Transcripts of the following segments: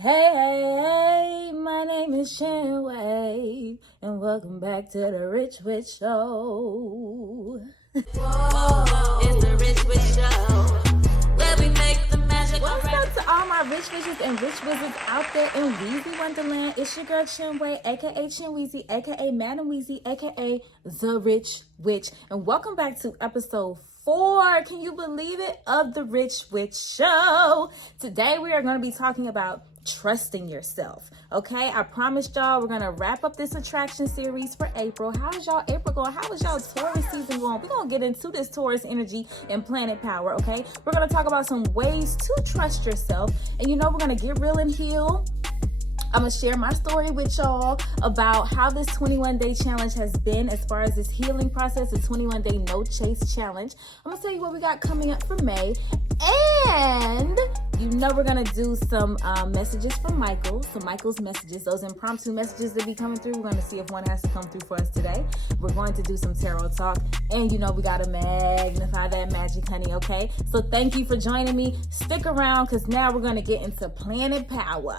Hey, my name is Chinwé, and welcome back to the Rich Witch Show. Whoa, it's the Rich Witch Show, where we make the magic. What's up to all my rich witches and rich wizards out there in Weezy Wonderland? It's your girl Chinwé, aka Chinweezy, aka Madam Weezy, aka The Rich Witch, and welcome back to episode 4. Can you believe it? Of the Rich Witch Show. Today we are going to be talking about trusting yourself. Okay, I promised y'all we're gonna wrap up this attraction series for April. How is y'all April going? How is y'all Taurus season going? We're gonna get into this Taurus energy and planet power. Okay, we're gonna talk about some ways to trust yourself, and we're gonna get real and heal. I'm going to share my story with y'all about how this 21-day challenge has been as far as this healing process, the 21-day no chase challenge. I'm going to tell you what we got coming up for May. And we're going to do some messages from Michael. So Michael's messages, those impromptu messages that be coming through. We're going to see if one has to come through for us today. We're going to do some tarot talk. And we got to magnify that magic, honey, okay? So thank you for joining me. Stick around because now we're going to get into planet power.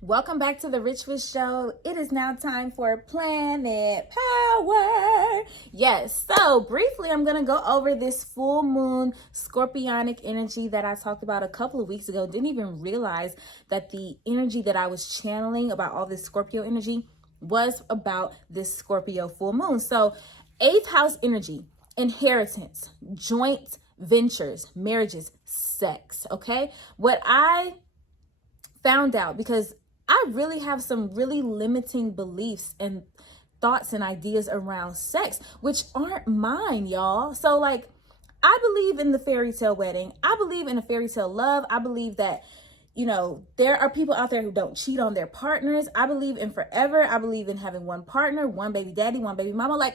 Welcome back to the Rich Witch Show. It is now time for Planet Power. Yes, so briefly, I'm going to go over this full moon scorpionic energy that I talked about a couple of weeks ago. Didn't even realize that the energy that I was channeling about all this Scorpio energy was about this Scorpio full moon. So 8th house energy, inheritance, joint ventures, marriages, sex, okay? What I found out, because I really have some really limiting beliefs and thoughts and ideas around sex, which aren't mine, y'all. So I believe in the fairy tale wedding. I believe in a fairy tale love. I believe that, there are people out there who don't cheat on their partners. I believe in forever. I believe in having one partner, one baby daddy, one baby mama.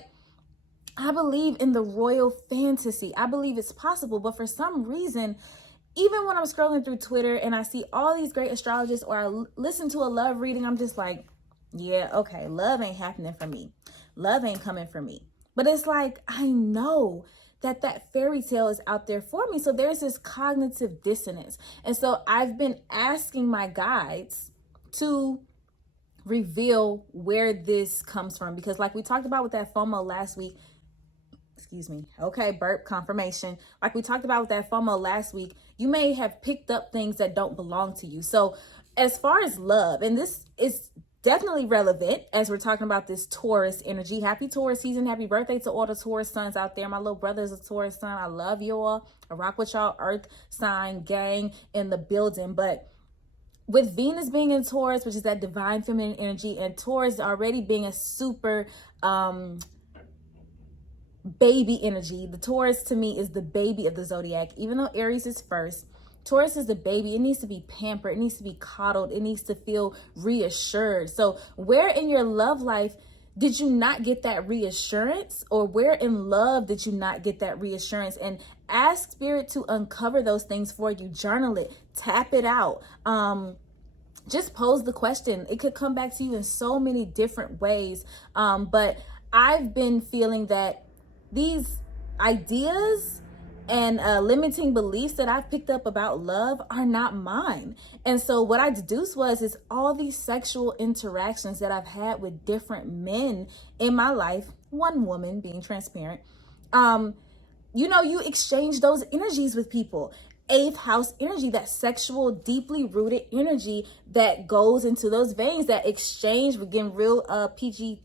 I believe in the royal fantasy. I believe it's possible, but for some reason, even when I'm scrolling through Twitter and I see all these great astrologists or I listen to a love reading, I'm just like, yeah, okay, love ain't happening for me. Love ain't coming for me. But it's I know that fairy tale is out there for me. So there's this cognitive dissonance. And so I've been asking my guides to reveal where this comes from. Because we talked about with that FOMO last week, okay, burp confirmation. Like we talked about with that FOMO last week, you may have picked up things that don't belong to you. So as far as love, and this is definitely relevant as we're talking about this Taurus energy. Happy Taurus season. Happy birthday to all the Taurus sons out there. My little brother is a Taurus son. I love you all. I rock with y'all earth sign gang in the building. But with Venus being in Taurus, which is that divine feminine energy, and Taurus already being a super baby energy. The Taurus to me is the baby of the zodiac. Even though Aries is first, Taurus is the baby. It needs to be pampered. It needs to be coddled. It needs to feel reassured. So where in your love life did you not get that reassurance? Or where in love did you not get that reassurance? And ask spirit to uncover those things for you. Journal it. Tap it out. Just pose the question. It could come back to you in so many different ways. But I've been feeling that these ideas and limiting beliefs that I've picked up about love are not mine. And so what I deduced is all these sexual interactions that I've had with different men in my life, one woman being transparent, you exchange those energies with people. 8th house energy, that sexual, deeply rooted energy that goes into those veins, that exchange. We're getting real PG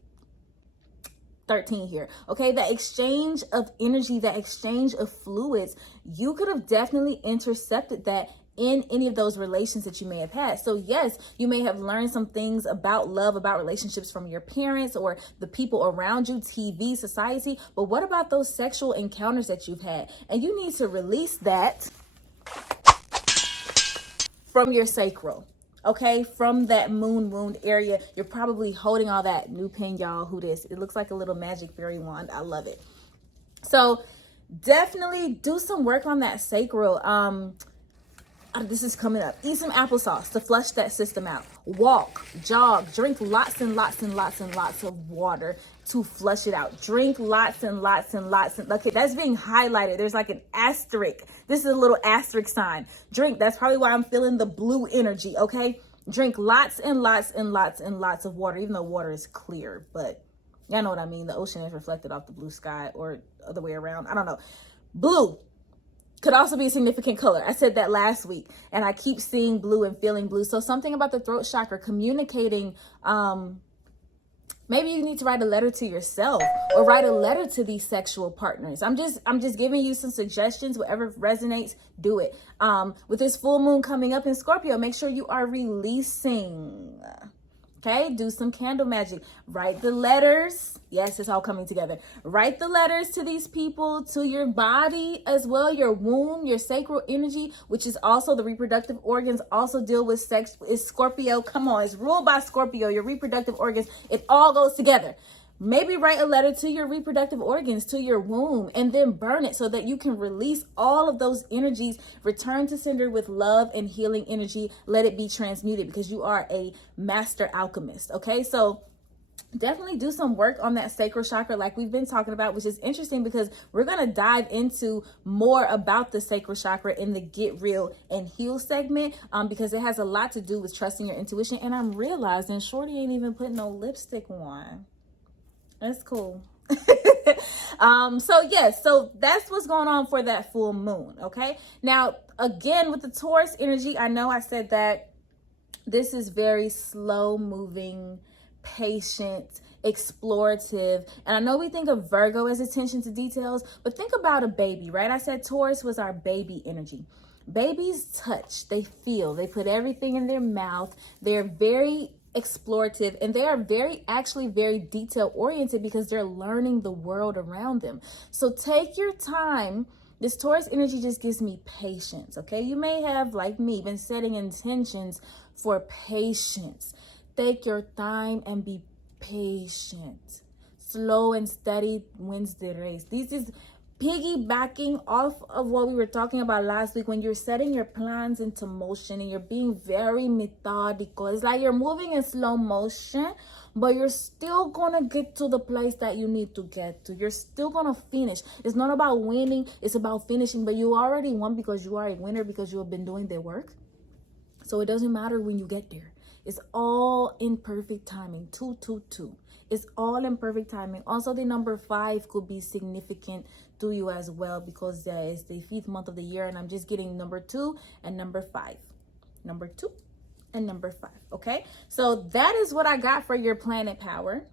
13 here, okay? That exchange of energy, that exchange of fluids, you could have definitely intercepted that in any of those relations that you may have had. So yes, you may have learned some things about love, about relationships from your parents or the people around you, TV, society, but what about those sexual encounters that you've had? And you need to release that from your sacral. Okay, from that moon wound area. You're probably holding all that. New pen, y'all. Who this? It looks like a little magic fairy wand. I love it. So definitely do some work on that sacral. This is coming up. Eat some applesauce to flush that system out. Walk, jog, drink lots and lots and lots and lots of water to flush it out. Drink lots and lots and lots. Okay, that's being highlighted. There's like an asterisk. This is a little asterisk sign. Drink. That's probably why I'm feeling the blue energy, okay? Drink lots and lots and lots and lots of water, even though water is clear, but y'all know what I mean. The ocean is reflected off the blue sky, or other way around. I don't know. Blue could also be a significant color. I said that last week, and I keep seeing blue and feeling blue. So something about the throat chakra, communicating, maybe you need to write a letter to yourself or write a letter to these sexual partners. I'm just giving you some suggestions. Whatever resonates, do it. With this full moon coming up in Scorpio, make sure you are releasing. Okay, do some candle magic. Write the letters. Yes, it's all coming together. Write the letters to these people, to your body as well, your womb, your sacral energy, which is also the reproductive organs, also deal with sex. It's Scorpio. Come on, it's ruled by Scorpio, your reproductive organs. It all goes together. Maybe write a letter to your reproductive organs, to your womb, and then burn it so that you can release all of those energies, return to sender with love and healing energy. Let it be transmuted, because you are a master alchemist. Okay, so definitely do some work on that sacral chakra like we've been talking about, which is interesting because we're going to dive into more about the sacral chakra in the Get Real and Heal segment, because it has a lot to do with trusting your intuition. And I'm realizing Shorty ain't even putting no lipstick on. That's cool. So that's what's going on for that full moon. Okay. Now, again, with the Taurus energy, I know I said that this is very slow moving, patient, explorative. And I know we think of Virgo as attention to details, but think about a baby, right? I said Taurus was our baby energy. Babies touch, they feel, they put everything in their mouth. They're very explorative, and they are very detail oriented because they're learning the world around them. So take your time. This Taurus energy just gives me patience. Okay, you may have, like me, been setting intentions for patience. Take your time and be patient. Slow and steady wins the race. This is piggybacking off of what we were talking about last week, when you're setting your plans into motion and you're being very methodical. It's like you're moving in slow motion, but you're still gonna get to the place that you need to get to. You're still gonna finish. It's not about winning, it's about finishing. But you already won because you are a winner, because you have been doing the work. So it doesn't matter when you get there. It's all in perfect timing. 222. It's all in perfect timing. Also, the number 5 could be significant to you as well, because it's the 5th month of the year, and I'm just getting number 2 and number 5. Number 2 and number 5. Okay, so that is what I got for your planet power.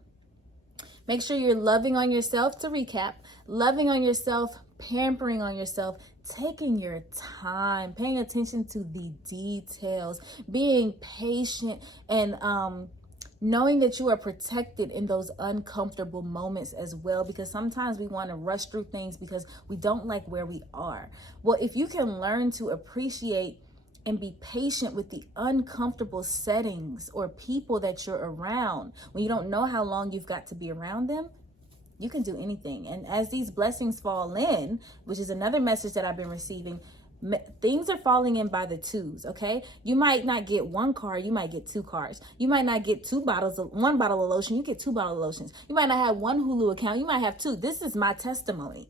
Make sure you're loving on yourself. To recap, loving on yourself, pampering on yourself, taking your time, paying attention to the details, being patient, and knowing that you are protected in those uncomfortable moments as well, because sometimes we want to rush through things because we don't like where we are. Well, if you can learn to appreciate and be patient with the uncomfortable settings or people that you're around, when you don't know how long you've got to be around them, you can do anything. And as these blessings fall in, which is another message that I've been receiving, things are falling in by the twos. Okay, you might not get one car, you might get 2 cars. You might not get one bottle of lotion, you get 2 bottles of lotions. You might not have one Hulu account, you might have 2. This is my testimony.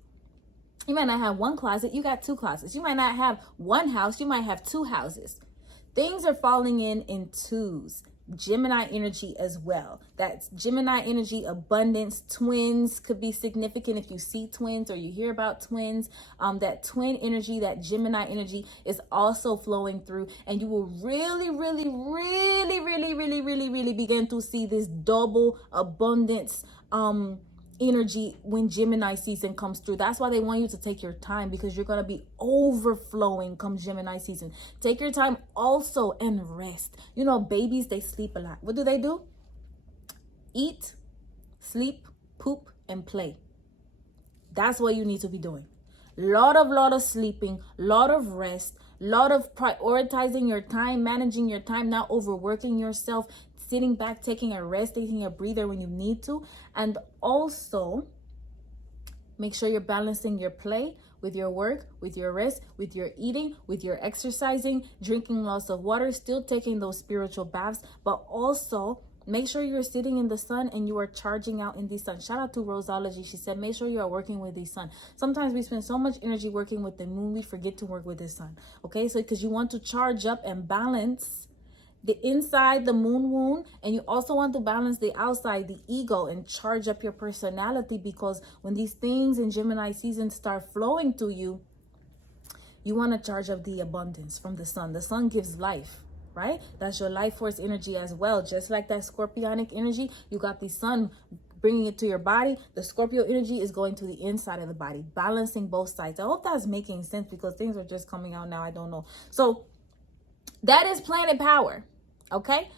You might not have one closet, you got 2 closets. You might not have one house, you might have 2 houses. Things are falling in twos. Gemini energy as well. That's Gemini energy, abundance. Twins could be significant if you see twins or you hear about twins. That twin energy, that Gemini energy is also flowing through, and you will really begin to see this double abundance energy when Gemini season comes through. That's why they want you to take your time, because you're going to be overflowing come Gemini season. Take your time also and rest. You know, babies, they sleep a lot. What do? Eat, sleep, poop, and play. That's what you need to be doing. Lot of sleeping, lot of rest, lot of prioritizing your time, managing your time, not overworking yourself, sitting back, taking a rest, taking a breather when you need to. And also make sure you're balancing your play with your work, with your rest, with your eating, with your exercising, drinking lots of water, still taking those spiritual baths, but also make sure you're sitting in the sun and you are charging out in the sun. Shout out to Rosology. She said, make sure you are working with the sun. Sometimes we spend so much energy working with the moon, we forget to work with the sun. Okay, so because you want to charge up and balance the inside, the moon wound, and you also want to balance the outside, the ego, and charge up your personality, because when these things in Gemini season start flowing to you, you want to charge up the abundance from the sun. The sun gives life, right? That's your life force energy as well. Just like that scorpionic energy, you got the sun bringing it to your body. The Scorpio energy is going to the inside of the body, balancing both sides. I hope that's making sense, because things are just coming out now. I don't know. So that is planet power. Okay,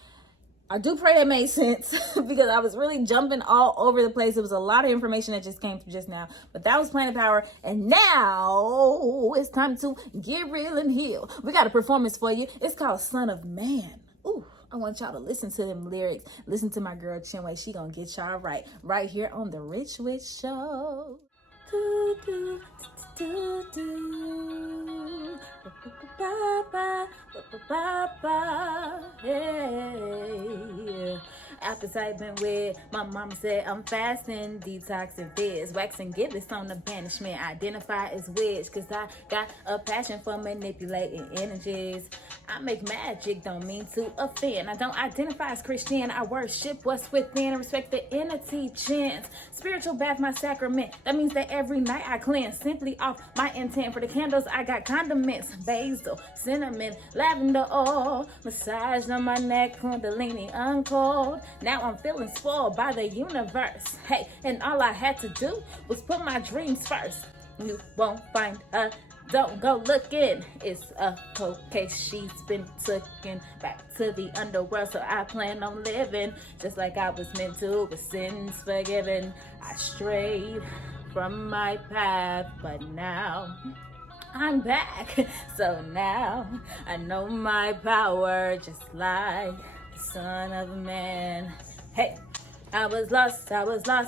I do pray it made sense because I was really jumping all over the place. It was a lot of information that just came through just now, but that was planet power. And now it's time to get real and heal. We got a performance for you. It's called Son of Man. Ooh, I want y'all to listen to them lyrics. Listen to my girl Chinwé. She gonna get y'all right here on the Rich Witch Show. Do, do, do, do. Ba, ba, ba, ba, ba. Hey. Appetite been weird. My mama said I'm fasting, detoxing fizz, waxing giblets on the banishment. Identify as witch, cause I got a passion for manipulating energies. I make magic, don't mean to offend. I don't identify as Christian. I worship what's within, respect the inner teachings. Spiritual bath, my sacrament. That means that every night I cleanse simply off my intent. For the candles, I got condiments, basil, cinnamon, lavender oil, massage on my neck, kundalini uncold. Now I'm feeling spoiled by the universe. Hey, and all I had to do was put my dreams first. You won't find her. Don't go looking. It's a cold case. She's been taken back to the underworld, so I plan on living just like I was meant to, with sins forgiven. I strayed from my path, but now I'm back. So now I know my power, just like the Son of Man. Hey, I was lost,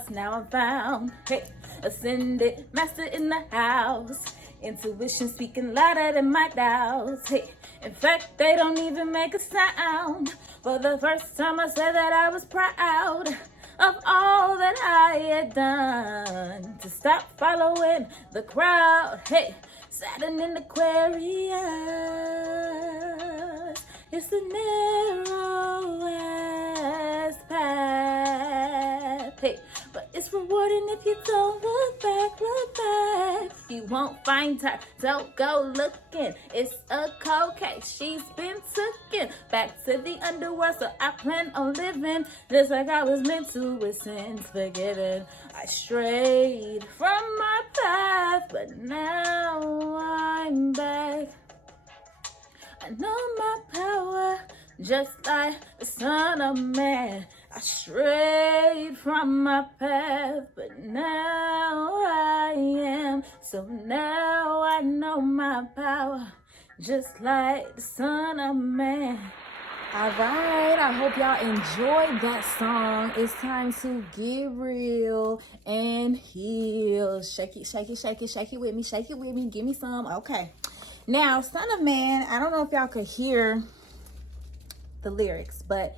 now I'm found. Hey, ascended master in the house. Intuition speaking louder than my doubts. Hey, in fact, they don't even make a sound. For the first time I said that I was proud of all that I had done to stop following the crowd. Hey, Saturn in Aquarius, it's the narrowest path. Hey, but it's rewarding if you don't look back, look back. You won't find her, don't go looking. It's a cold case, she's been taken back to the underworld, so I plan on living just like I was meant to, with sins forgiven. I strayed from my path, but now I'm back. I know my power, just like the Son of Man. I strayed from my path, but now I am. So now I know my power, just like the Son of Man. All right, I hope y'all enjoyed that song. It's time to get real and heal. Shake it, shake it, shake it, shake it with me, shake it with me. Give me some. Okay. Now, Son of Man, I don't know if y'all could hear the lyrics, but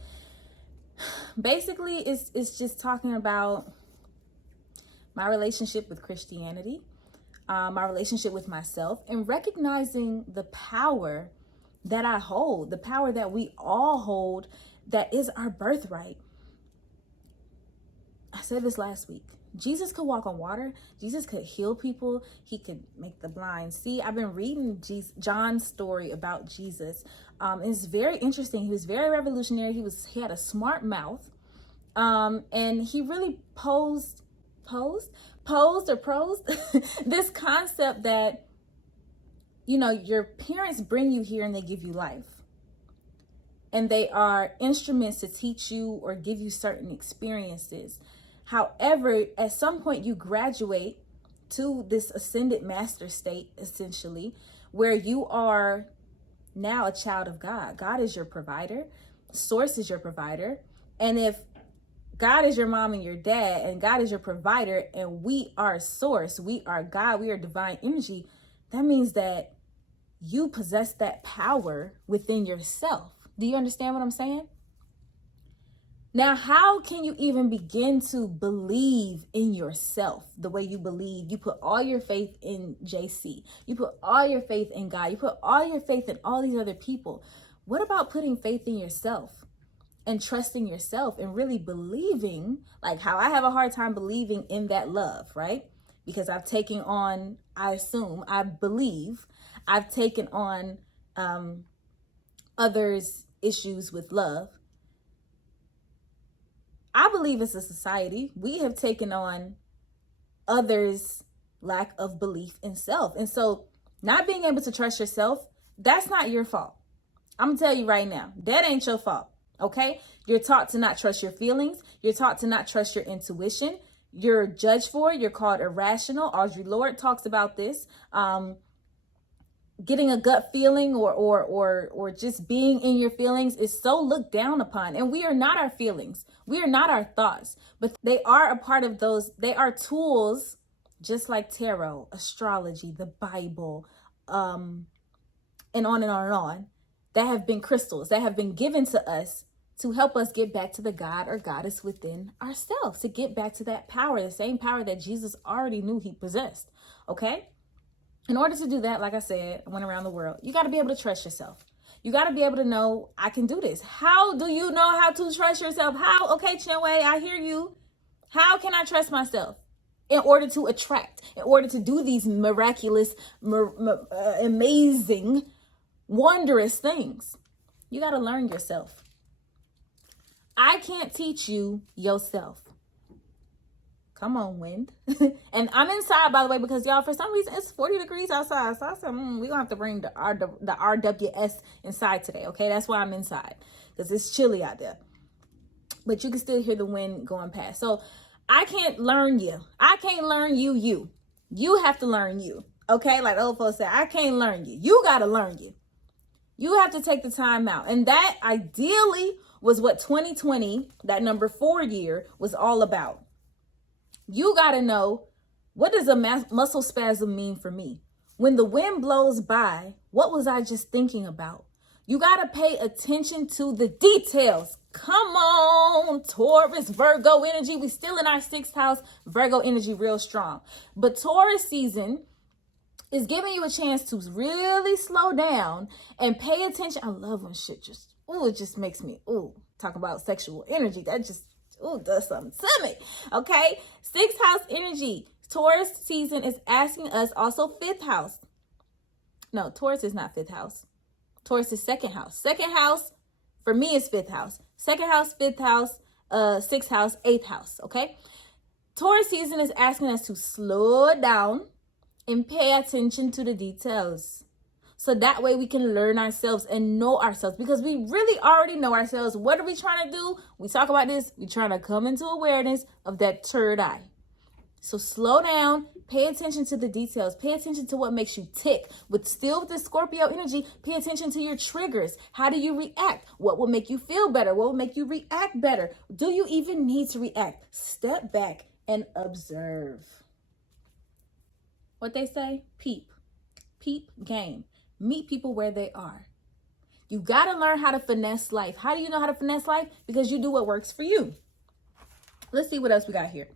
basically it's just talking about my relationship with Christianity, my relationship with myself, and recognizing the power that I hold, the power that we all hold, that is our birthright. I said this last week. Jesus could walk on water. Jesus could heal people. He could make the blind see. I've been reading John's story about Jesus. It's very interesting. He was very revolutionary. He had a smart mouth. And he really posed this concept that, you know, your parents bring you here and they give you life. And they are instruments to teach you or give you certain experiences. However, at some point you graduate to this ascended master state, essentially, where you are now a child of God. God is your provider. Source is your provider. And if God is your mom and your dad, and God is your provider, and we are source, we are God, we are divine energy, that means that you possess that power within yourself. Do you understand what I'm saying? Now, how can you even begin to believe in yourself the way you believe? You put all your faith in JC. You put all your faith in God. You put all your faith in all these other people. what about putting faith in yourself and trusting yourself and really believing, like how I have a hard time believing in that love, right? Because I've taken on, I believe I've taken on others' issues with love. I believe as a society, we have taken on others' lack of belief in self. And so not being able to trust yourself, that's not your fault. I'm gonna tell you right now, that ain't your fault, okay? You're taught to not trust your feelings. You're taught to not trust your intuition. You're judged for it. You're called irrational. Audre Lorde talks about this. Getting a gut feeling or just being in your feelings is so looked down upon. And we are not our feelings. We are not our thoughts, but they are a part of those. They are tools, just like tarot, astrology, the Bible, and on and on and on, that have been crystals that have been given to us to help us get back to the God or goddess within ourselves, to get back to that power, the same power that Jesus already knew he possessed, okay? In order to do that, like I said, I went around the world, you got to be able to trust yourself. You got to be able to know, I can do this. How do you know how to trust yourself? How? Okay, Chinwé, I hear you. How can I trust myself? In order to attract, in order to do these miraculous, amazing, wondrous things, you got to learn yourself. I can't teach you yourself. Come on, wind. And I'm inside, by the way, because y'all, for some reason, it's 40 degrees outside. So I said, we're going to have to bring the RWS inside today, okay? That's why I'm inside, because it's chilly out there. But you can still hear the wind going past. So I can't learn you. I can't learn you. You have to learn you, okay? Like the old folks say, I can't learn you. You got to learn you. You have to take the time out. And that ideally was what 2020, that number 4 year, was all about. You got to know, what does a muscle spasm mean for me? When the wind blows by, what was I just thinking about? You got to pay attention to the details. Come on, Taurus, Virgo energy. We still in our 6th house, Virgo energy real strong. But Taurus season is giving you a chance to really slow down and pay attention. I love when shit just, it just makes me, talk about sexual energy. That just, does something to me. Okay. 6th house energy. Taurus season is asking us, also 5th house. No, Taurus is not 5th house. Taurus is 2nd house. 2nd house for me is 5th house. 2nd house, 5th house, 6th house, 8th house. Okay. Taurus season is asking us to slow down and pay attention to the details. So that way we can learn ourselves and know ourselves, because we really already know ourselves. What are we trying to do? We talk about this. We're trying to come into awareness of that third eye. So slow down, pay attention to the details, pay attention to what makes you tick. With the Scorpio energy, pay attention to your triggers. How do you react? What will make you feel better? What will make you react better? Do you even need to react? Step back and observe. What they say? Peep game. Meet people where they are. You got to learn how to finesse life. How do you know how to finesse life? Because you do what works for you. Let's see what else we got here.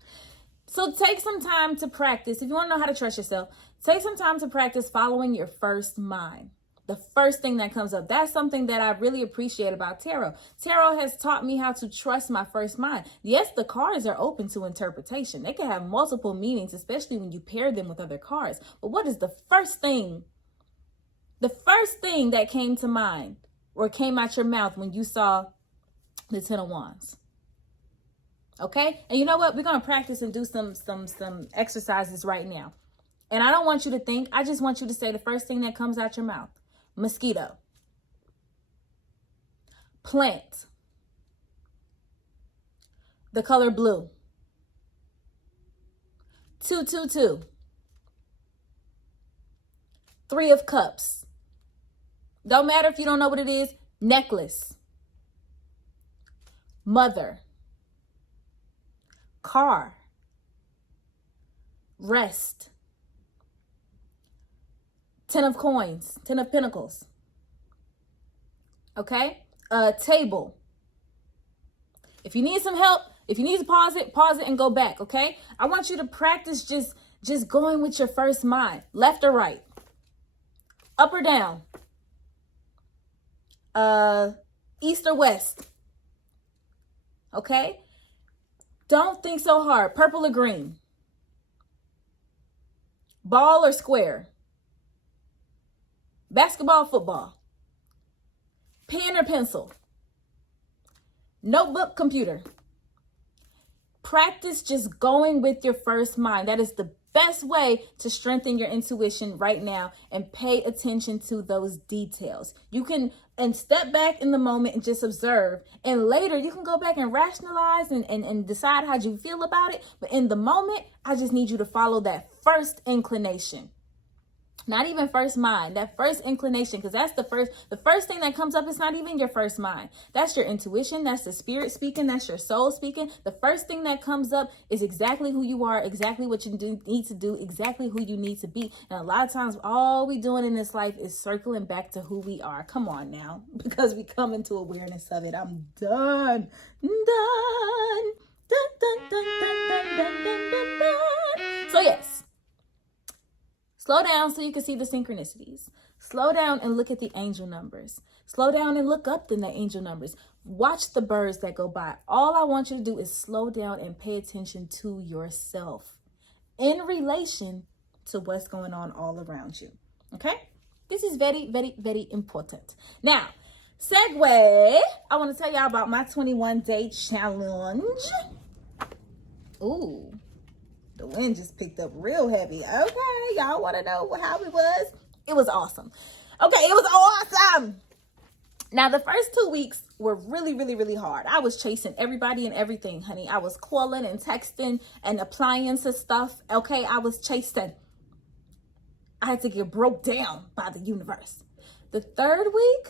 So take some time to practice. If you want to know how to trust yourself, take some time to practice following your first mind. The first thing that comes up. That's something that I really appreciate about tarot. Tarot has taught me how to trust my first mind. Yes, the cards are open to interpretation. They can have multiple meanings, especially when you pair them with other cards. But what is the first thing that came to mind or came out your mouth when you saw the 10 of Wands? Okay? And you know what? We're going to practice and do some exercises right now. And I don't want you to think. I just want you to say the first thing that comes out your mouth. Mosquito. Plant. The color blue. 222. 3 of Cups. Don't matter if you don't know what it is. Necklace. Mother. Car. Rest. 10 of Coins. 10 of Pentacles. Okay? Table. If you need some help, if you need to pause it and go back, okay? I want you to practice just going with your first mind. Left or right? Up or down? East or west. Okay? Don't think so hard. Purple or green? Ball or square? Basketball, football? Pen or pencil? Notebook, computer? Practice just going with your first mind. That is the best way to strengthen your intuition right now, and pay attention to those details. You can step back in the moment and just observe, and later you can go back and rationalize and decide how you feel about it. But in the moment, I just need you to follow that first inclination. Not even first mind, that first inclination, because that's the first thing that comes up. Is not even your first mind. That's your intuition. That's the spirit speaking. That's your soul speaking. The first thing that comes up is exactly who you are, exactly what you need to do, exactly who you need to be. And a lot of times, all we doing in this life is circling back to who we are. Come on now, because we come into awareness of it. I'm done. Done. Dun, dun, dun, dun, dun, dun, dun, dun, dun. So yes. Slow down so you can see the synchronicities. Slow down and look at the angel numbers. Slow down and look up in the angel numbers. Watch the birds that go by. All I want you to do is slow down and pay attention to yourself in relation to what's going on all around you. Okay? This is very, very, very important. Now, segue. I want to tell y'all about my 21-day challenge. Ooh. The wind just picked up real heavy. Okay, y'all want to know how it was? It was awesome. Okay, it was awesome. Now, the first 2 weeks were really, really, really hard. I was chasing everybody and everything, honey. I was calling and texting and applying to stuff. Okay, I was chasing. I had to get broke down by the universe. The third week,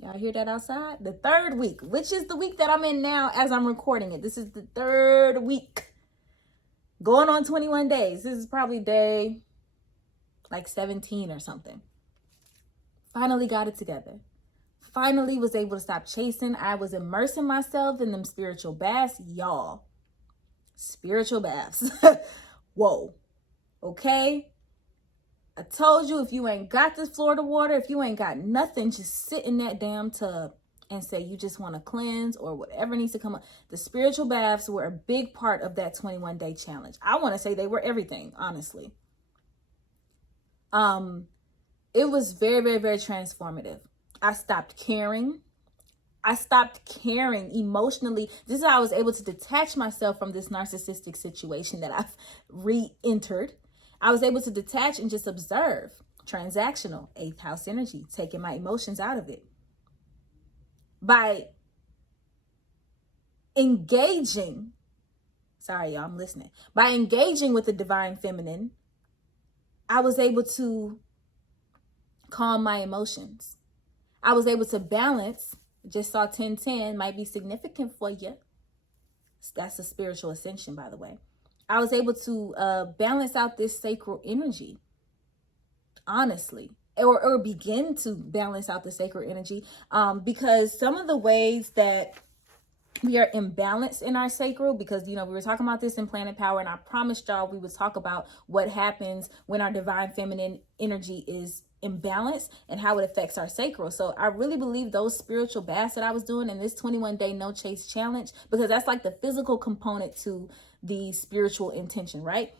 y'all hear that outside? The third week, which is the week that I'm in now as I'm recording it. This is the third week. Going on 21 days. This is probably day like 17 or something. Finally got it together. Finally was able to stop chasing. I was immersing myself in them spiritual baths. Y'all. Spiritual baths. Whoa. Okay? I told you, if you ain't got this Florida water, if you ain't got nothing, just sit in that damn tub and say you just want to cleanse or whatever needs to come up. The spiritual baths were a big part of that 21-day challenge. I want to say they were everything, honestly. It was very, very, very transformative. I stopped caring. I stopped caring emotionally. This is how I was able to detach myself from this narcissistic situation that I've re-entered. I was able to detach and just observe. Transactional, 8th house energy, taking my emotions out of it. By engaging, sorry y'all, I'm listening. By engaging with the divine feminine, I was able to calm my emotions. I was able to balance. Just saw 1010, might be significant for you. That's a spiritual ascension, by the way. I was able to balance out this sacral energy, honestly, or begin to balance out the sacral energy, because some of the ways that we are imbalanced in our sacral, because, we were talking about this in Planet Power, and I promised y'all we would talk about what happens when our divine feminine energy is imbalanced and how it affects our sacral. So I really believe those spiritual baths that I was doing in this 21-day no chase challenge, because that's like the physical component to the spiritual intention, right?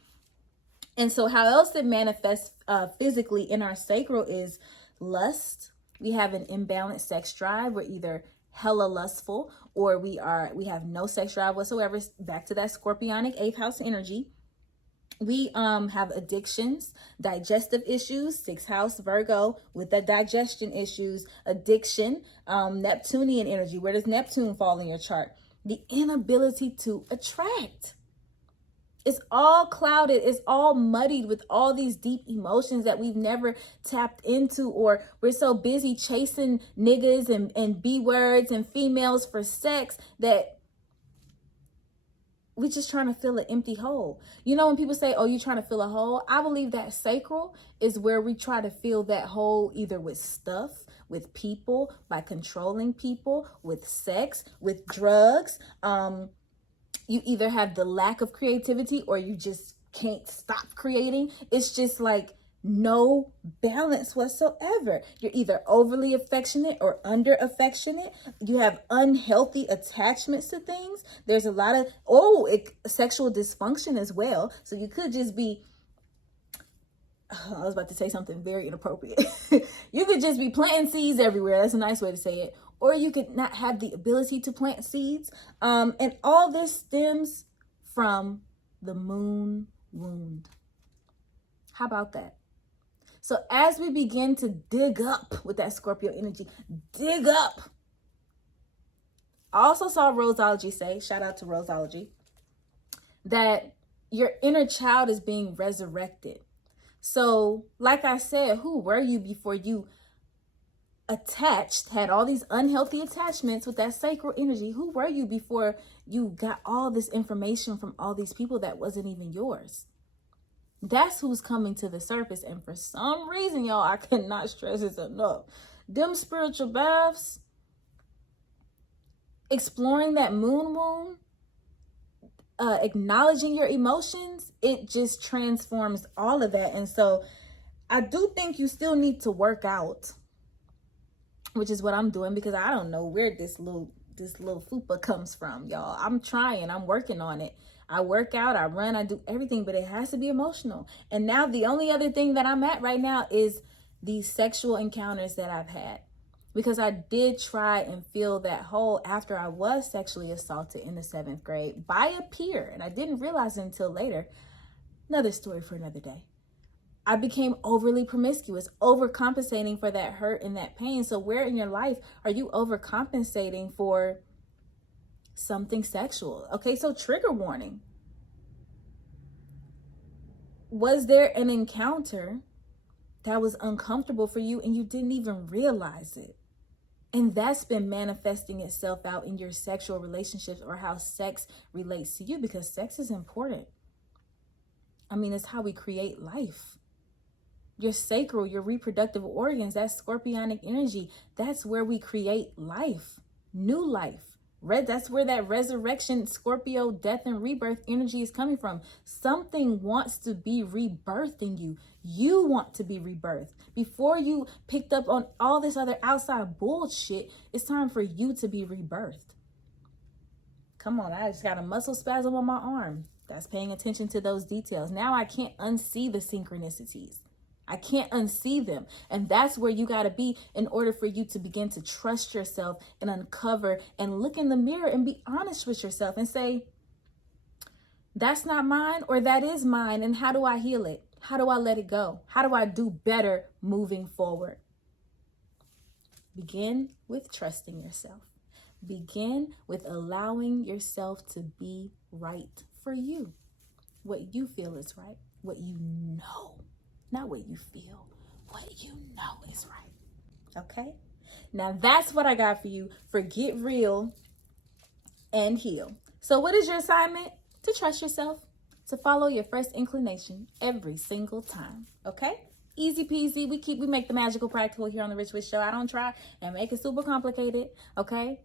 And so how else it manifests physically in our sacral is lust. We have an imbalanced sex drive. We're either hella lustful or we have no sex drive whatsoever. Back to that scorpionic 8th house energy. We have addictions, digestive issues, 6th house Virgo with the digestion issues, addiction, Neptunian energy. Where does Neptune fall in your chart? The inability to attract. It's all clouded. It's all muddied with all these deep emotions that we've never tapped into, or we're so busy chasing niggas and B words and females for sex that we're just trying to fill an empty hole. When people say, oh, you're trying to fill a hole, I believe that sacral is where we try to fill that hole, either with stuff, with people, by controlling people, with sex, with drugs. You either have the lack of creativity or you just can't stop creating. It's just like no balance whatsoever. You're either overly affectionate or under affectionate. You have unhealthy attachments to things. There's a lot of sexual dysfunction as well. So you could just be, I was about to say something very inappropriate. You could just be planting seeds everywhere. That's a nice way to say it. Or you could not have the ability to plant seeds. And all this stems from the moon wound. How about that? So as we begin to dig up with that Scorpio energy, dig up. I also saw Roseology say, shout out to Roseology, that your inner child is being resurrected. So like I said, who were you before you had all these unhealthy attachments with that sacral energy? Who were you before you got all this information from all these people that wasn't even yours? That's who's coming to the surface. And for some reason, y'all, I cannot stress this enough. Them spiritual baths, exploring that moon wound, acknowledging your emotions, it just transforms all of that. And so I do think you still need to work out, which is what I'm doing, because I don't know where this little fupa comes from, y'all. I'm trying, I'm working on it. I work out, I run, I do everything, but it has to be emotional. And now the only other thing that I'm at right now is these sexual encounters that I've had. Because I did try and fill that hole after I was sexually assaulted in the 7th grade by a peer. And I didn't realize it until later. Another story for another day. I became overly promiscuous, overcompensating for that hurt and that pain. So where in your life are you overcompensating for something sexual? Okay, so trigger warning. Was there an encounter that was uncomfortable for you and you didn't even realize it? And that's been manifesting itself out in your sexual relationships or how sex relates to you, because sex is important. I mean, it's how we create life. Your sacral, your reproductive organs, that scorpionic energy, that's where we create life, new life. That's where that resurrection, Scorpio, death and rebirth energy is coming from. Something wants to be rebirthed in you. You want to be rebirthed. Before you picked up on all this other outside bullshit, it's time for you to be rebirthed. Come on, I just got a muscle spasm on my arm. That's paying attention to those details. Now I can't unsee the synchronicities. I can't unsee them. And that's where you got to be in order for you to begin to trust yourself and uncover and look in the mirror and be honest with yourself and say, that's not mine, or that is mine. And how do I heal it? How do I let it go? How do I do better moving forward? Begin with trusting yourself. Begin with allowing yourself to be right for you. What you feel is right. What you know. Not what you feel, what you know is right. Okay? Now that's what I got for you for Get Real and Heal. So what is your assignment? To trust yourself, to follow your first inclination every single time. Okay? Easy peasy. We make the magical practical here on the Rich Witch Show. I don't try and make it super complicated. Okay?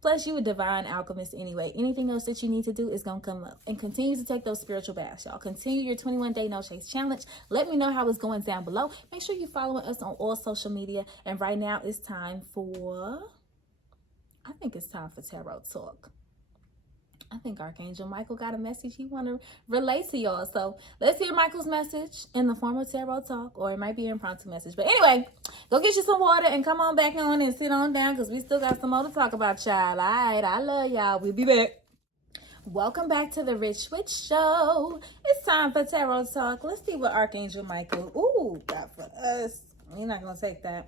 Plus, you a divine alchemist anyway. Anything else that you need to do is going to come up. And continue to take those spiritual baths, y'all. Continue your 21-day no chase challenge. Let me know how it's going down below. Make sure you're following us on all social media. And right now, it's time for, I think it's time for Tarot Talk. I think Archangel Michael got a message he want to relate to y'all. So let's hear Michael's message in the form of Tarot Talk, or it might be an impromptu message. But anyway, go get you some water and come on back on and sit on down, because we still got some more to talk about, y'all. All right, I love y'all. We'll be back. Welcome back to the Rich Witch Show. It's time for Tarot Talk. Let's see what Archangel Michael got for us. You're not going to take that.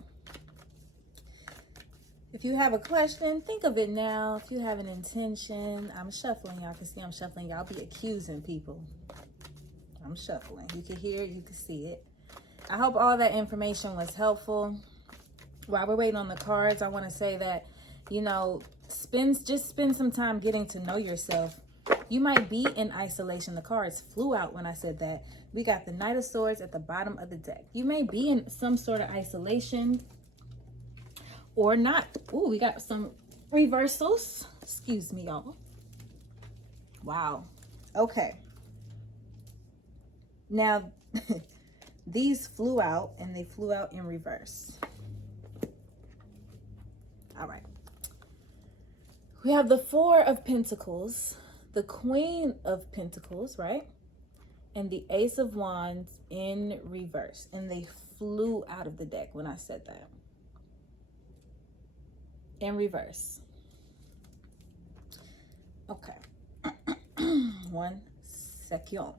If you have a question, think of it now. If you have an intention, I'm shuffling. Y'all can see I'm shuffling. Y'all be accusing people. I'm shuffling. You can hear it. You can see it. I hope all that information was helpful. While we're waiting on the cards, I want to say that, you know, just spend some time getting to know yourself. You might be in isolation. The cards flew out when I said that. We got the Knight of Swords at the bottom of the deck. You may be in some sort of isolation, or not. Ooh, we got some reversals. Excuse me, y'all. Wow. Okay. Now, These flew out, and they flew out in reverse. All right. We have the Four of Pentacles, the Queen of Pentacles, right? And the Ace of Wands in reverse. And they flew out of the deck when I said that. In reverse. Okay. 1 second.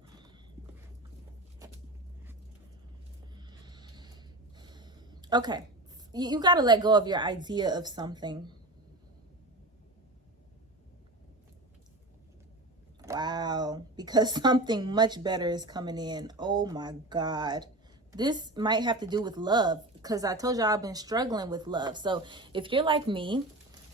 Okay. You got to let go of your idea of something. Wow. Because something much better is coming in. Oh my God. This might have to do with love, because I told y'all I've been struggling with love. So if you're like me,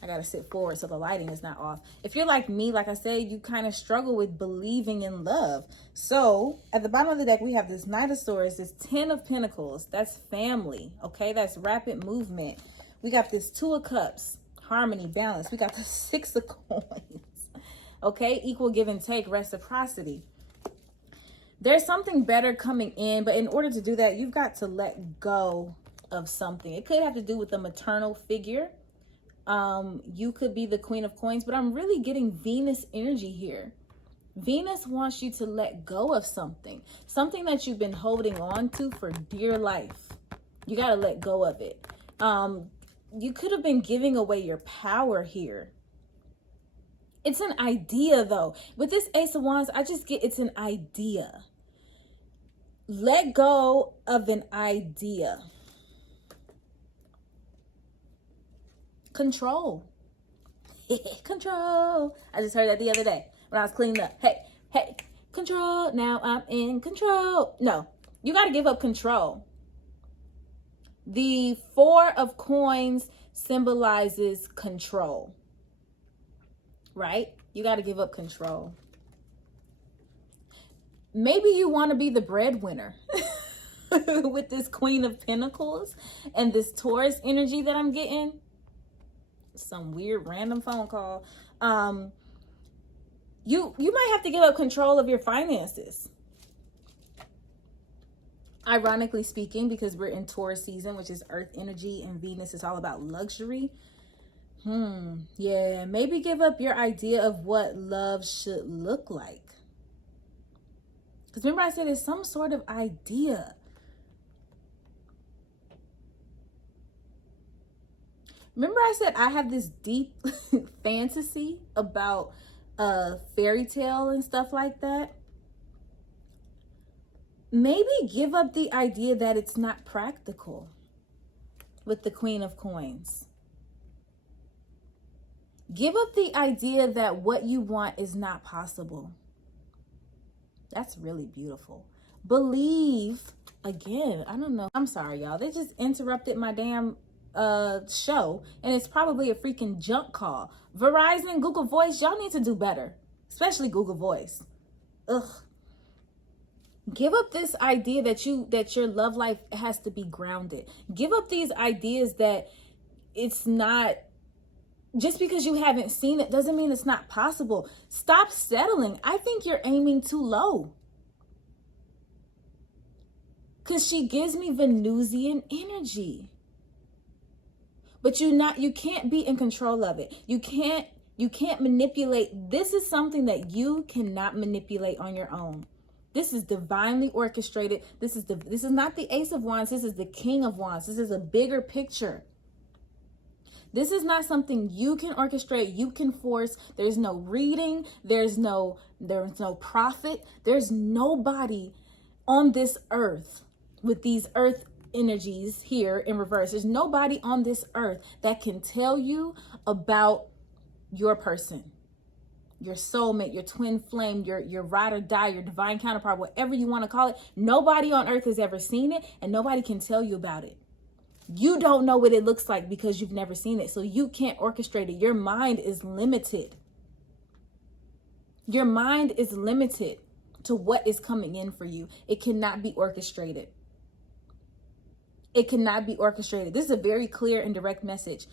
I got to sit forward so the lighting is not off. If you're like me, like I said, you kind of struggle with believing in love. So at the bottom of the deck, we have this Knight of Swords, this 10 of Pentacles. That's family, okay? That's rapid movement. We got this 2 of Cups, harmony, balance. We got the 6 of Coins, okay? Equal give and take, reciprocity. There's something better coming in, but in order to do that, you've got to let go of something. It could have to do with a maternal figure. You could be the Queen of Coins, but I'm really getting Venus energy here. Venus wants you to let go of something that you've been holding on to for dear life. You got to let go of it. You could have been giving away your power here. It's an idea though. With this Ace of Wands, I just get it's an idea. Let go of an idea. Control. Control. I just heard that the other day when I was cleaning up. Hey, control. Now I'm in control. No, you got to give up control. The 4 of Coins symbolizes control, right? You got to give up control. Maybe you want to be the breadwinner with this Queen of Pentacles and this Taurus energy that I'm getting. Some weird random phone call. You might have to give up control of your finances. Ironically speaking, because we're in Taurus season, which is earth energy, and Venus is all about luxury. Yeah, maybe give up your idea of what love should look like. Because remember I said it's some sort of idea. Remember I said I have this deep fantasy about a fairy tale and stuff like that? Maybe give up the idea that it's not practical with the Queen of Coins. Give up the idea that what you want is not possible. That's really beautiful. Believe, again, I don't know. I'm sorry, y'all. They just interrupted my damn show, and it's probably a freaking junk call. Verizon, Google Voice, y'all need to do better, especially Google Voice. Ugh. Give up this idea that your love life has to be grounded. Give up these ideas that it's not, just because you haven't seen it doesn't mean it's not possible. Stop settling. I think you're aiming too low. Because she gives me Venusian energy. But you can't be in control of it. You can't manipulate. This is something that you cannot manipulate on your own. This is divinely orchestrated. This is not the Ace of Wands. This is the King of Wands. This is a bigger picture. This is not something you can orchestrate, you can force. There's no reading, there's no prophet. There's nobody on this earth with these earth energies here in reverse. There's nobody on this earth that can tell you about your person, your soulmate, your twin flame, your ride or die, your divine counterpart, whatever you want to call it. Nobody on earth has ever seen it, and nobody can tell you about it. You don't know what it looks like because you've never seen it. So you can't orchestrate it. Your mind is limited. Your mind is limited to what is coming in for you. It cannot be orchestrated. It cannot be orchestrated. This is a very clear and direct message.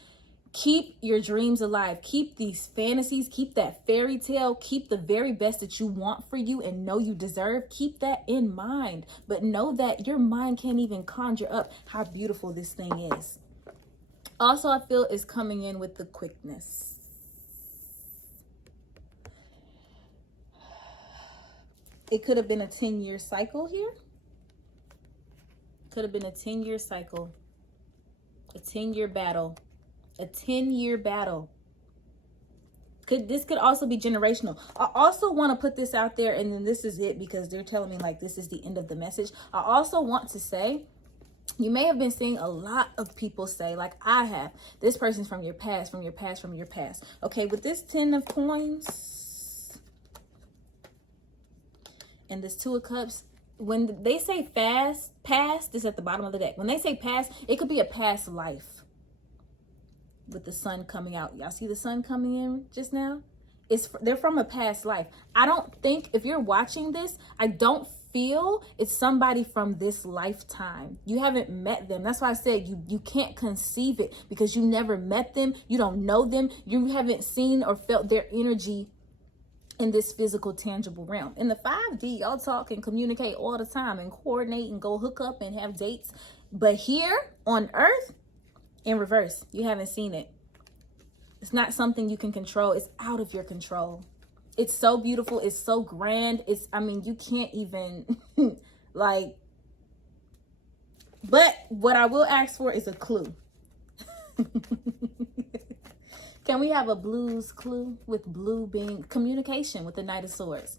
Keep your dreams alive. Keep these fantasies. Keep that fairy tale. Keep the very best that you want for you and know you deserve. Keep that in mind. But know that your mind can't even conjure up how beautiful this thing is. Also, I feel is coming in with the quickness. It could have been a 10-year cycle here. Could have been a 10-year cycle. A 10-year battle. A 10-year battle. This could also be generational. I also want to put this out there, and then this is it because they're telling me like this is the end of the message. I also want to say, you may have been seeing a lot of people say, like I have, this person's from your past, from your past, from your past. Okay, with this 10 of coins and this 2 of cups, when they say past is at the bottom of the deck. When they say past, it could be a past life. With the sun coming out, y'all see the sun coming in just now? They're from a past life. I don't think, if you're watching this, I don't feel it's somebody from this lifetime. You haven't met them. That's why I said you can't conceive it because you never met them. You don't know them. You haven't seen or felt their energy in this physical, tangible realm. In the 5D, y'all talk and communicate all the time and coordinate and go hook up and have dates. But here on Earth, in reverse, you haven't seen it. It's not something you can control. It's out of your control. It's so beautiful. It's so grand. You can't even like, but what I will ask for is a clue. Can we have a blues clue, with blue being communication with the Knight of Swords?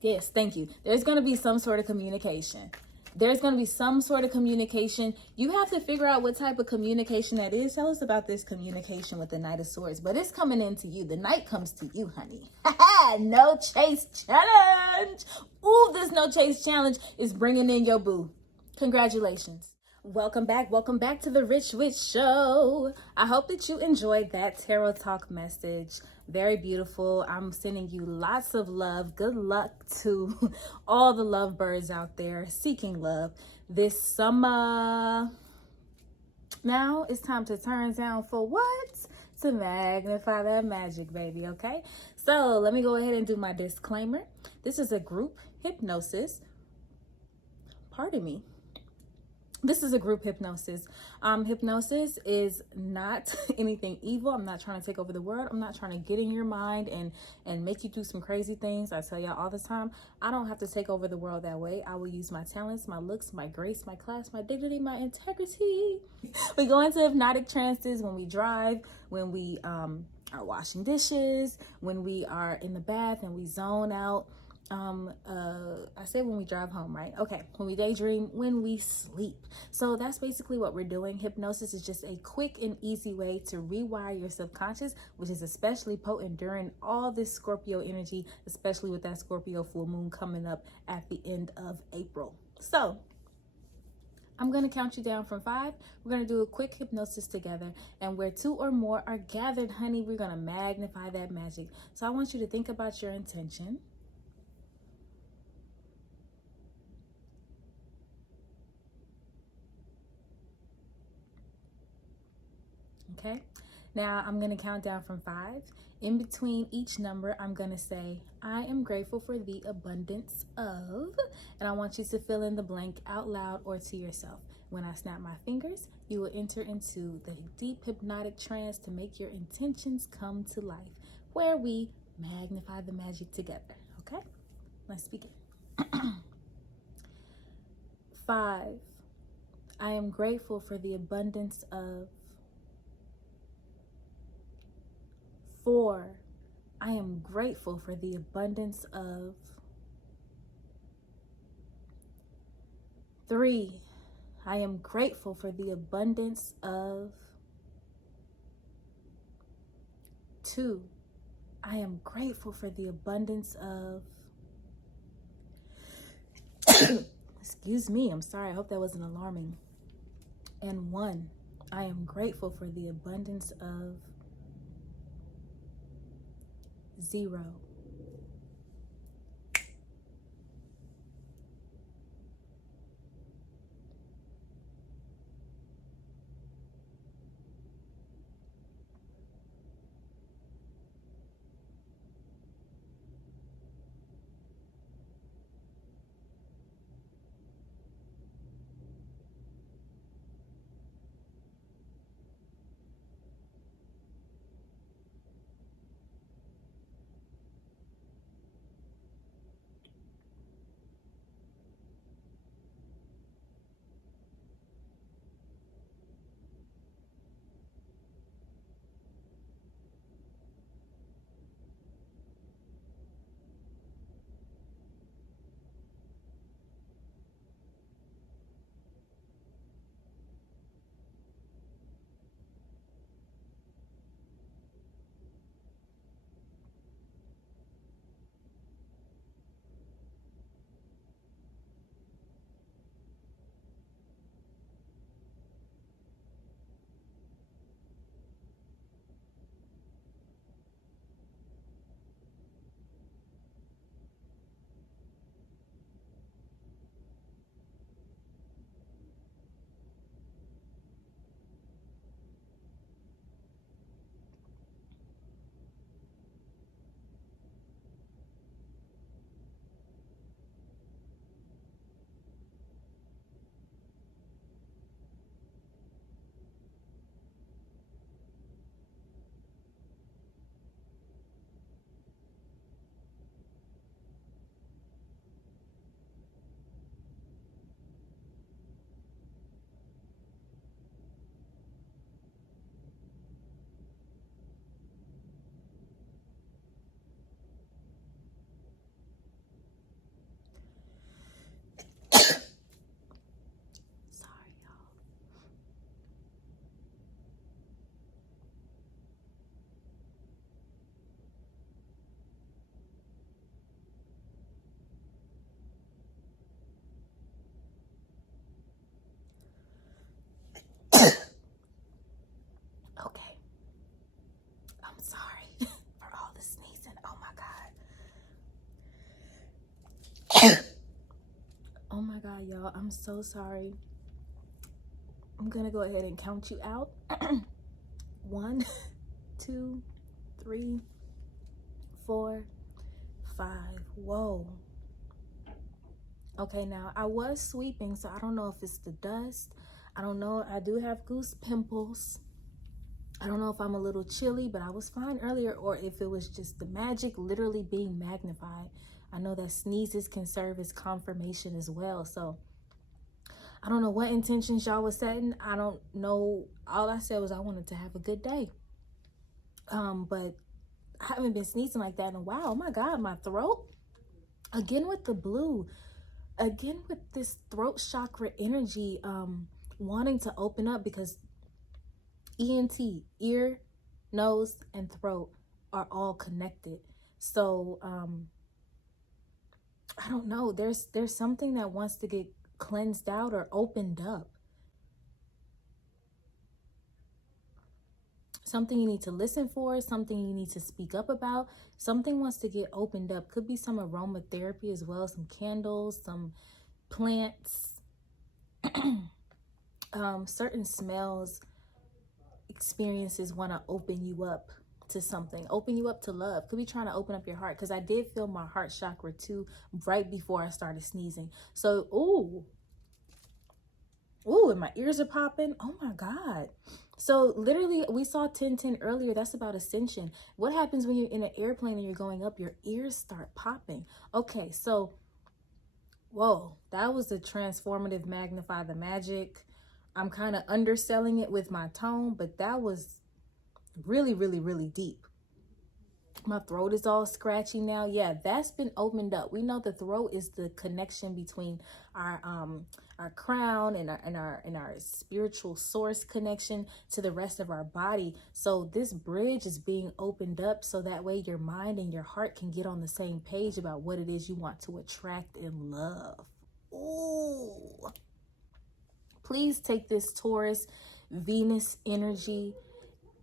Yes, thank you. There's going to be some sort of communication. There's going to be some sort of communication. You have to figure out what type of communication that is. Tell us about this communication with the Knight of Swords. But it's coming into you. The Knight comes to you, honey. No chase challenge. Ooh, this no chase challenge is bringing in your boo. Congratulations. Welcome back to the Rich Witch Show. I hope that you enjoyed that tarot talk message. Very beautiful. I'm sending you lots of love. Good luck to all the lovebirds out there seeking love this summer. Now it's time to turn down for what? To magnify that magic, baby, okay? So let me go ahead and do my disclaimer. This is a group hypnosis. Pardon me. This is a group hypnosis. Hypnosis is not anything evil. I'm not trying to take over the world. I'm not trying to get in your mind and make you do some crazy things. I tell y'all all the time, I don't have to take over the world that way. I will use my talents, my looks, my grace, my class, my dignity, my integrity. We go into hypnotic trances when we drive, when we are washing dishes, when we are in the bath and we zone out. I said when we drive home, right? Okay, when we daydream, when we sleep. So that's basically what we're doing. Hypnosis is just a quick and easy way to rewire your subconscious, which is especially potent during all this Scorpio energy, especially with that Scorpio full moon coming up at the end of April. So I'm going to count you down from 5. We're going to do a quick hypnosis together. And where 2 or more are gathered, honey, we're going to magnify that magic. So I want you to think about your intention. Okay, now I'm going to count down from 5. In between each number, I'm going to say, I am grateful for the abundance of, and I want you to fill in the blank out loud or to yourself. When I snap my fingers, you will enter into the deep hypnotic trance to make your intentions come to life, where we magnify the magic together. Okay, let's begin. 5, I am grateful for the abundance of. 4, I am grateful for the abundance of. 3, I am grateful for the abundance of. 2, I am grateful for the abundance of. Excuse me, I'm sorry, I hope that wasn't alarming. And 1, I am grateful for the abundance of. 0. I'm sorry for all the sneezing. Oh my God. Oh my God, y'all. I'm so sorry. I'm gonna go ahead and count you out. 1, 2, 3, 4, 5. Whoa. Okay, now I was sweeping, so I don't know if it's the dust. I don't know. I do have goose pimples. I don't know if I'm a little chilly, but I was fine earlier, or if it was just the magic literally being magnified. I know that sneezes can serve as confirmation as well. So I don't know what intentions y'all was setting. I don't know. All I said was I wanted to have a good day. But I haven't been sneezing like that in a while. Oh my God, my throat. Again with the blue. Again with this throat chakra energy, wanting to open up, because ENT, ear, nose, and throat are all connected. So I don't know. There's something that wants to get cleansed out or opened up. Something you need to listen for, something you need to speak up about, something wants to get opened up. Could be some aromatherapy as well, some candles, some plants, certain smells, experiences want to open you up to something, open you up to love. Could be trying to open up your heart, because I did feel my heart chakra too right before I started sneezing. So, ooh, and my ears are popping. Oh my God. So literally, we saw 1010 earlier. That's about ascension. What happens when you're in an airplane and you're going up? Your ears start popping. Okay, so, whoa, that was a transformative Magnify the Magic. I'm kind of underselling it with my tone, but that was really, really, really deep. My throat is all scratchy now. Yeah, that's been opened up. We know the throat is the connection between our crown and our spiritual source connection to the rest of our body. So this bridge is being opened up, so that way your mind and your heart can get on the same page about what it is you want to attract and love. Ooh. Please take this Taurus, Venus energy,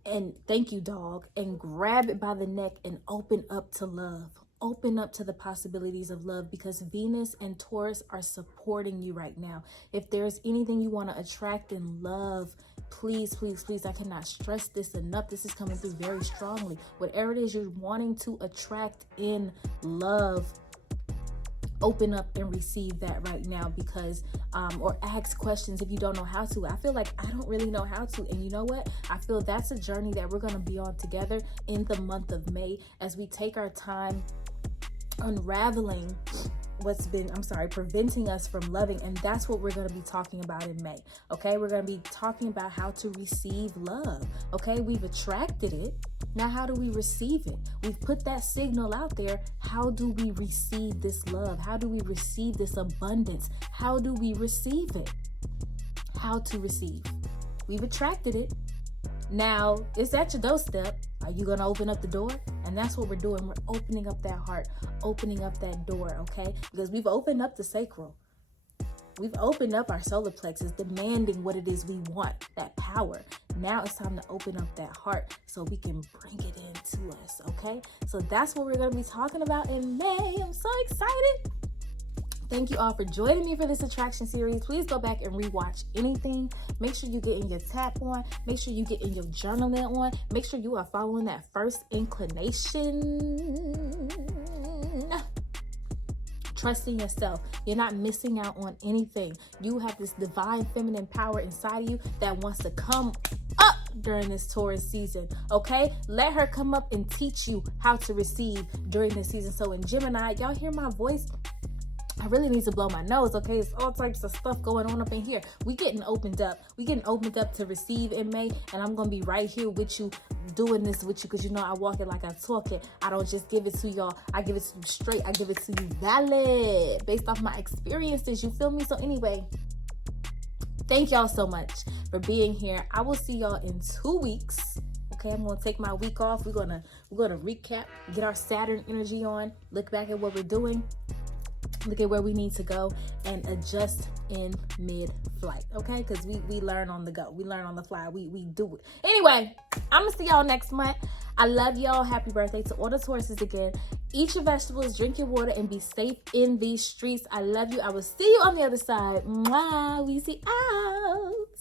and thank you, dog, and grab it by the neck and open up to love. Open up to the possibilities of love, because Venus and Taurus are supporting you right now. If there's anything you want to attract in love, please, please, please, I cannot stress this enough. This is coming through very strongly. Whatever it is you're wanting to attract in love, open up and receive that right now, because or ask questions if you don't know how to. I feel like I don't really know how to, and you know what, I feel that's a journey that we're going to be on together in the month of May, as we take our time unraveling what's been, preventing us from loving. And that's what we're going to be talking about in May. Okay, we're going to be talking about how to receive love. Okay, we've attracted it. Now, how do we receive it? We've put that signal out there. How do we receive this love? How do we receive this abundance? How do we receive it? How to receive. We've attracted it. Now, it's at your doorstep. Are you going to open up the door? And that's what we're doing. We're opening up that heart, opening up that door, okay? Because we've opened up the sacral. We've opened up our solar plexus, demanding what it is we want, that power. Now it's time to open up that heart so we can bring it into us, okay? So that's what we're going to be talking about in May. I'm so excited. Thank you all for joining me for this attraction series. Please go back and rewatch anything. Make sure you get in your tap on. Make sure you get in your journaling on. Make sure you are following that first inclination. Trust in yourself. You're not missing out on anything. You have this divine feminine power inside of you that wants to come up during this Taurus season, okay? Let her come up and teach you how to receive during this season. So in Gemini, y'all hear my voice? I really need to blow my nose, okay? It's all types of stuff going on up in here. We getting opened up. We getting opened up to receive in May, and I'm going to be right here with you, doing this with you, because you know I walk it like I talk it. I don't just give it to y'all. I give it to you straight. I give it to you valid, based off my experiences. You feel me? So anyway, thank y'all so much for being here. I will see y'all in 2 weeks. Okay, I'm gonna take my week off. We're gonna recap, get our Saturn energy on, look back at what we're doing. look at where we need to go, and adjust in mid-flight, okay? Because we learn on the go. We learn on the fly. We do it. Anyway, I'm going to see y'all next month. I love y'all. Happy birthday to all the Tauruses again. Eat your vegetables, drink your water, and be safe in these streets. I love you. I will see you on the other side. Mwah. We see out.